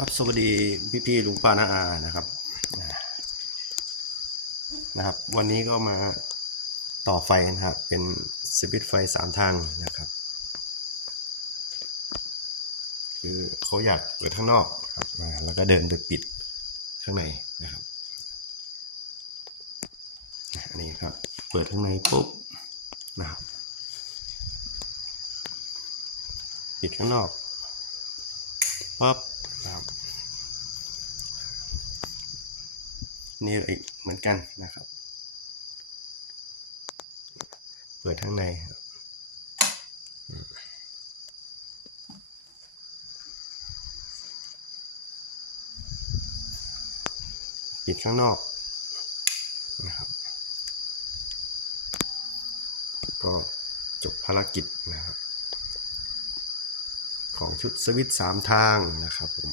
ครับสวัสดีพี่พี่ๆลุงป้าน้าอานะครับนะครับ วันนี้ก็มาต่อไฟนะครับเป็นสวิตไฟสามทางนะครับ คือเขาอยากเปิดข้างนอกครับอ่าแล้วก็เดินไปปิดข้างในนะครับอันนี้ครับ เปิดข้างในปุ๊บนะครับปิดข้างนอกปั๊บ นี่อีกเหมือนกันนะครับ เปิดข้างในครับปิดข้างนอกนะครับก็จบภารกิจนะครับ ของชุดสวิตช์สามทางนะครับผม